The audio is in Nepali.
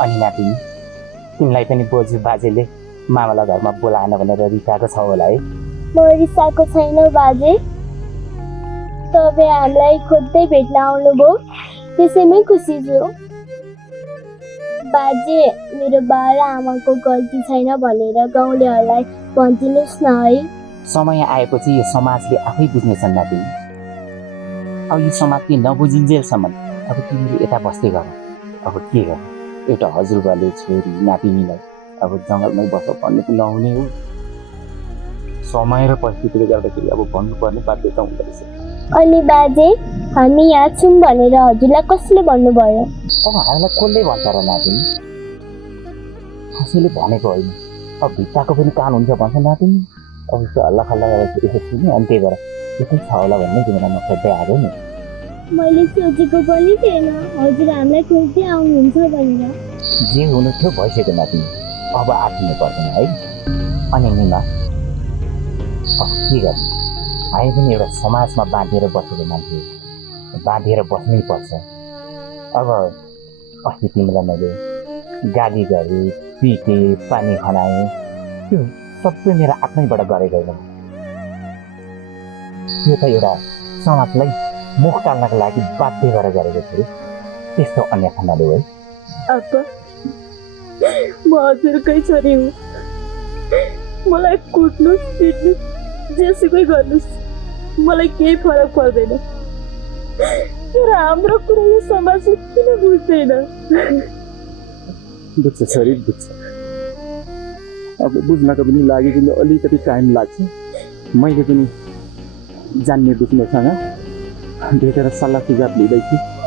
अनि नातिनी तिमीलाई पनि बोजू बाजेले मामालाई घरमा बोलाएन भनेर रिसाएको छ होला है? म रिसाएको छैन बाजे, तपाईँ हामीलाई खोज्दै भेट्न आउनुभयो, त्यसैमै खुसी छु। बाजे, मेरो बा र आमाको गल्ती छैन भनेर गाउँलेहरूलाई भनिदिनुहोस् न है। समय आएपछि यो समाजले आफै बुझ्नेछन् नातिनी। अब यो समाजले नबुझिन्जेलसम्म अब तिमीले यता बस्दै गर। अब के गर्नु, एउटा हजुरबाले छोरी नातिनीलाई अब जङ्गलमै बस्न भन्नु पनि नहुने हो। समय र परिस्थितिले गर्दाखेरि अब भन्नुपर्ने बाध्यता हुँदो रहेछ। अनि बाजे, हामी यहाँ छौँ भनेर हजुरलाई कसले भन्नुभयो? अब हामीलाई कसले भन्छ र नातिनी? कसैले भनेको होइन। अब भित्ताको पनि कान हुन्छ भन्छ नातिनी। अब यस्तो हल्ला खल्ला गरेर यसो सुन्यो अनि त्यही भएर यतै छ होला भन्ने तिमीलाई म खोज्दै आएको नि। मैले सोचेको पनि थिएन हजुर हामीलाई खोज्दै आउनुहुन्छ भनेर। जे हुनु थियो भइसक्यो नातिनी, अब आत्तिनु पर्दैन है। अनि निमा, अब के गर्नु, हामी पनि एउटा समाजमा बाँधिएर बसेको मान्छे, बाँधिएर बस्नै पर्छ। अब अस्ति तिमीलाई मैले गाली गरेँ, पिटे, पानी खनाएँ, त्यो सबै मेरो आफ्नैबाट गरेको होइन। यो त एउटा समाजलाई मुख टाल्नको लागि बाध्य गरेर गरेको थियो। त्यस्तो अन्यथा नदेऊ है। अब म हजुरकै छोरी हुँ, मलाई कुट्नुहोस् पिट्नुहोस् जेसुकै गर्नुहोस्, मलाई केही फरक पर्दैन। तर हाम्रो कुरा यो समाजले किन बुझ्दैन? बुझ्छ छोरी, बुझ्छ। अब बुझ्नको पनि लागि पनि अलिकति टाइम लाग्छ। मैले पनि जान्ने बुझ्नेसँग भेटेर सल्लाह सुझाव लिँदैछु।